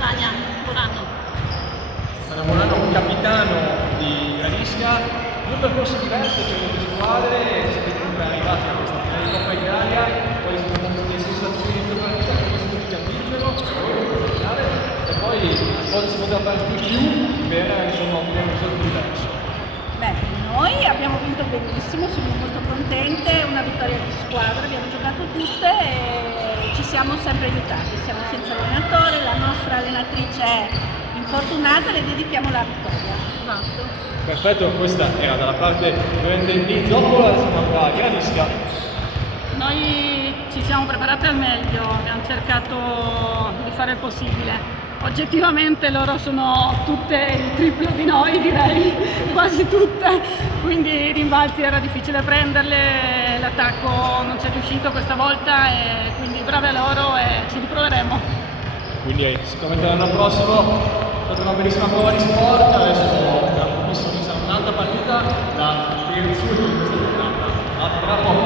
Tania Morano. Tania Morano, capitano di Gradisca, due percorsi diversi per le due squadre, siete comunque arrivati a questa finale di Coppa Italia, poi sono delle sensazioni di partita, come siete riusciti a vincerlo, e poi cosa si poteva fare di più per insomma ottenere un risultato diverso. Beh, noi abbiamo vinto benissimo, sono molto contente, una vittoria di squadra, abbiamo giocato tutte e ci siamo sempre aiutati, siamo senza allenatore, la nostra allenatrice è infortunata, le dedichiamo la vittoria. Esatto. Perfetto, questa era dalla parte di Zoppola, adesso andiamo a Gradisca. Noi ci siamo preparati al meglio, abbiamo cercato di fare il possibile. Oggettivamente loro sono tutte il triplo di noi, direi, quasi tutte, quindi i rimbalzi era difficile prenderle, l'attacco non c'è riuscito questa volta e quindi brave a loro e ci riproveremo. Quindi sicuramente l'anno prossimo è stata una bellissima prova di sport, adesso tra pochissimo ci sarà un'altra partita, la terza di questa giornata. A tra poco.